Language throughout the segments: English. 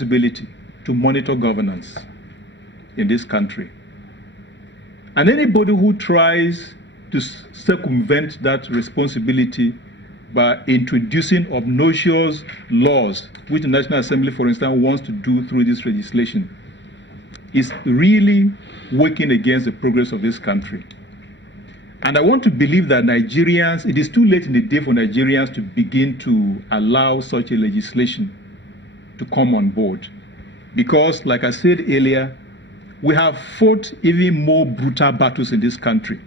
responsibility to monitor governance in this country. And anybody who tries to circumvent that responsibility by introducing obnoxious laws, which the National Assembly, for instance, wants to do through this legislation, is really working against the progress of this country. And I want to believe that Nigerians, it is too late in the day for Nigerians to begin to allow such a legislation to come on board. Because, like I said earlier, we have fought even more brutal battles in this country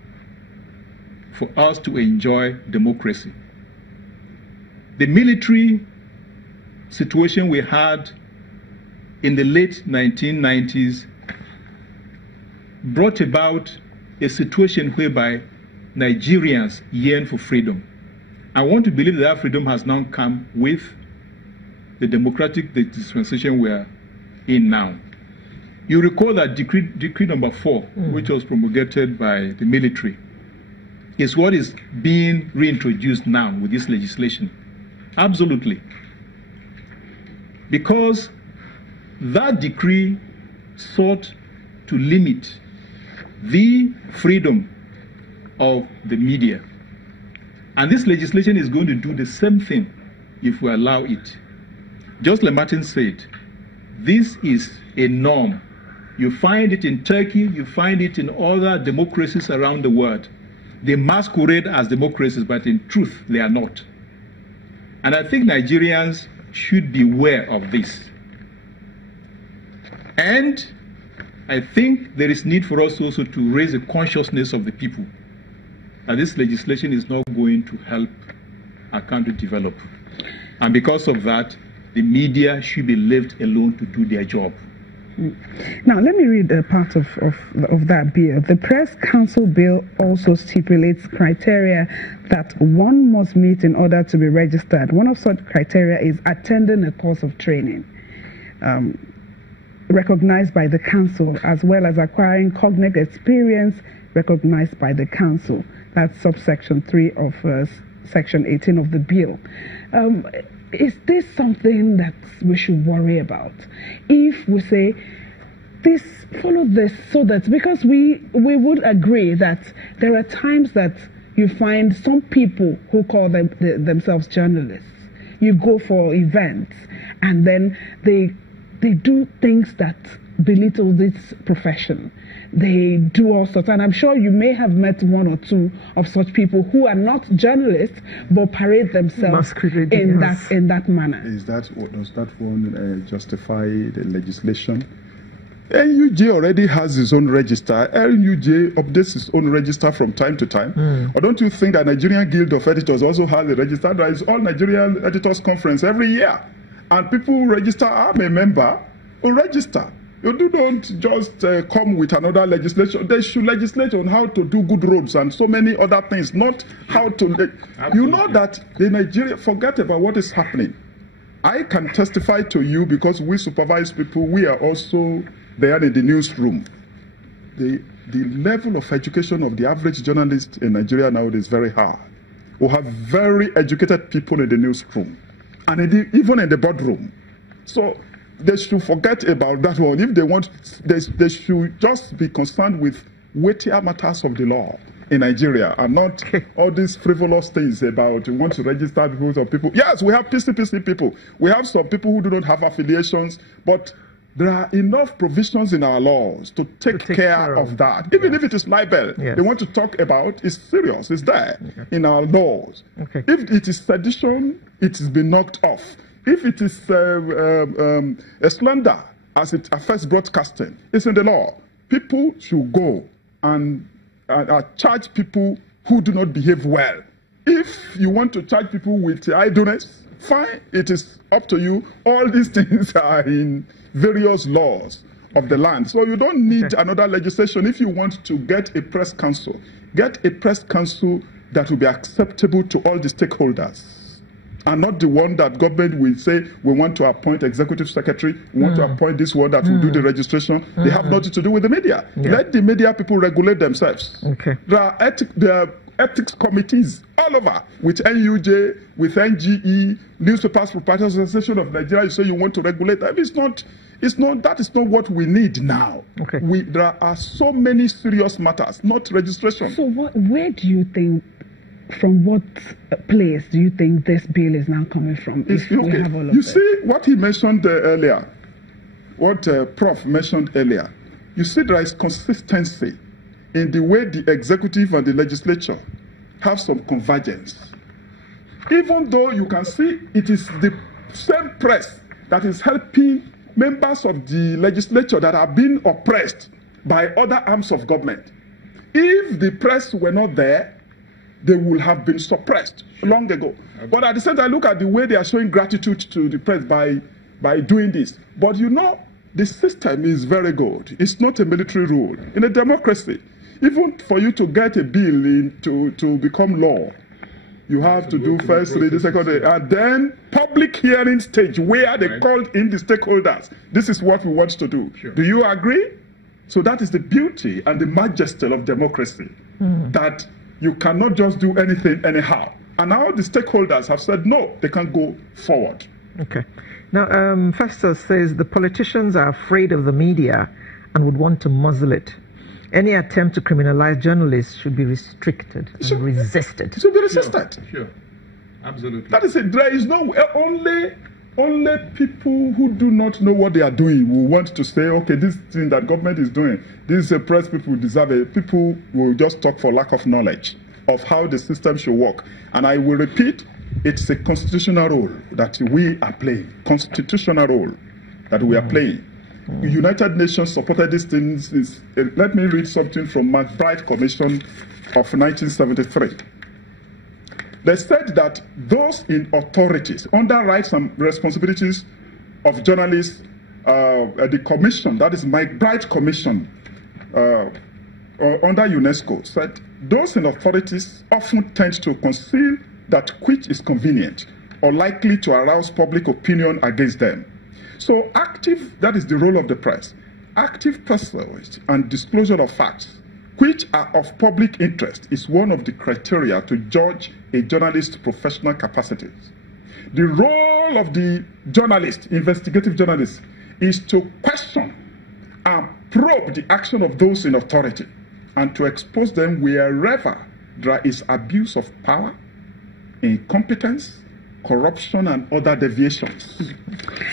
for us to enjoy democracy. The military situation we had in the late 1990s brought about a situation whereby Nigerians yearn for freedom. I want to believe that freedom has now come with the democratic dispensation we are in now. You recall that decree number 4, which was promulgated by the military, is what is being reintroduced now with this legislation. Absolutely. Because that decree sought to limit the freedom of the media. And this legislation is going to do the same thing if we allow it. Just like Martin said, this is a norm. You find it in Turkey, you find it in other democracies around the world. They masquerade as democracies, but in truth, they are not. And I think Nigerians should be aware of this. And I think there is need for us also to raise the consciousness of the people that this legislation is not going to help our country develop. And because of that, the media should be left alone to do their job. Now, let me read a part of that bill. The Press Council Bill also stipulates criteria that one must meet in order to be registered. One of such criteria is attending a course of training recognized by the Council, as well as acquiring cognate experience recognized by the Council. That's subsection 3 of section 18 of the bill. Is this something that we should worry about? If we say, follow this, so that, because we would agree that there are times that you find some people who call themselves journalists, you go for events, and then they do things that belittle this profession. They do all sorts, and I'm sure you may have met one or two of such people who are not journalists but parade themselves in that manner. Does that one justify the legislation? NUJ already has its own register. NUJ updates its own register from time to time. Or don't you think that Nigerian Guild of Editors also has a register? There is all Nigerian Editors Conference every year, and people who register, I'm a member, who register. You don't just come with another legislation. They should legislate on how to do good roads and so many other things, not how to... You know that the Nigeria, forget about what is happening. I can testify to you because we supervise people. We are also there in the newsroom. The level of education of the average journalist in Nigeria now is very high. We have very educated people in the newsroom and even in the boardroom. So they should forget about that one. If they want, they should just be concerned with weightier matters of the law in Nigeria and not all these frivolous things about we want to register people or people. Yes, we have PC people. We have some people who do not have affiliations, but there are enough provisions in our laws to take care of that. Even if it is libel, they want to talk about, it's serious, it's there in our laws. If it is sedition, it has been knocked off. If it is a slander, as it affects broadcasting, it's in the law. People should go and charge people who do not behave well. If you want to charge people with idleness, fine, it is up to you. All these things are in various laws of the land. So you don't need another legislation. If you want to get a press council, get a press council that will be acceptable to all the stakeholders. And not the one that government will say, we want to appoint executive secretary, we want to appoint this one that will do the registration. They have nothing to do with the media. Let the media people regulate themselves. There are ethics committees all over, with NUJ, with NGE, Newspapers Proprietors Association of Nigeria. You say you want to regulate that. That is not what we need now. Okay. There are so many serious matters, not registration. So where do you think, from what place do you think this bill is now coming from? If we have all of you this? see what he mentioned earlier, what Prof mentioned earlier. You see there is consistency in the way the executive and the legislature have some convergence. Even though you can see it is the same press that is helping members of the legislature that are being oppressed by other arms of government. If the press were not there, they would have been suppressed long ago. But at the same time, look at the way they are showing gratitude to the press by doing this. But you know, the system is very good. It's not a military rule. In a democracy, even for you to get a bill to become law, you have to do first reading, second reading, and then public hearing stage where they called in the stakeholders. This is what we want to do. Sure. Do you agree? So that is the beauty and the majesty of democracy, that you cannot just do anything anyhow. And now the stakeholders have said no, they can't go forward. Okay. Now, Festus says the politicians are afraid of the media and would want to muzzle it. Any attempt to criminalize journalists should be restricted and resisted. It should be resisted. Sure. Absolutely. That is it. There is no only people who do not know what they are doing will want to say, okay, this thing that government is doing, these press people deserve it. People will just talk for lack of knowledge of how the system should work. And I will repeat, it's a constitutional role that we are playing. Constitutional role that we are playing. The United Nations supported these things. Let me read something from McBride Commission of 1973. They said that those in authorities, under rights and responsibilities of journalists, the commission, that is McBride Commission, under UNESCO, said those in authorities often tend to conceal that which is convenient or likely to arouse public opinion against them. So that is the role of the press, active pursuit and disclosure of facts, which are of public interest, is one of the criteria to judge a journalist's professional capacities. The role of the journalist, investigative journalist, is to question and probe the action of those in authority and to expose them wherever there is abuse of power, incompetence, corruption, and other deviations.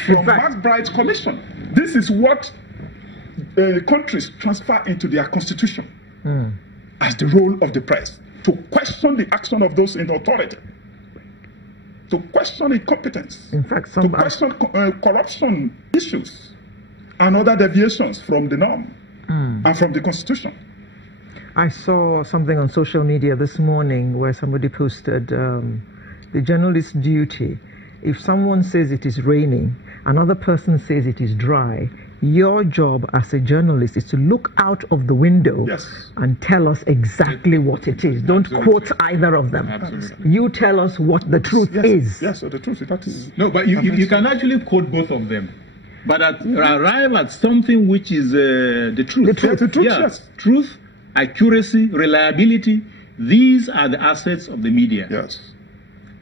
From McBride's Commission, this is what countries transfer into their constitution as the role of the press, to question the action of those in authority, to question incompetence, in fact, to question corruption issues and other deviations from the norm and from the constitution. I saw something on social media this morning where somebody posted the journalist's duty. If someone says it is raining, another person says it is dry, your job as a journalist is to look out of the window and tell us exactly what it is. Don't quote either of them. Absolutely. You tell us what the truth is. Yes, so the truth is that is... No, but you can actually quote both of them. But arrive at something which is the truth. The truth, yes. Truth, accuracy, reliability, these are the assets of the media. Yes.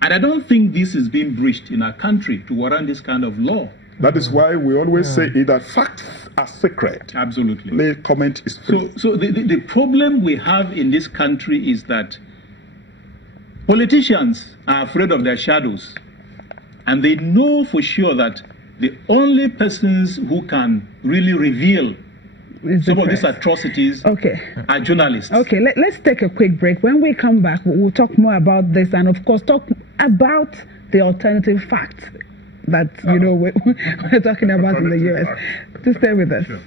And I don't think this is being breached in our country to warrant this kind of law. That is why we always say that facts are sacred. Absolutely. Lay comment is free. So the problem we have in this country is that politicians are afraid of their shadows. And they know for sure that the only persons who can really reveal some of these atrocities are journalists. Okay, let's take a quick break. When we come back, we'll talk more about this and, of course, talk about the alternative facts that, we're talking about in the U.S. Just stay with us. Sure.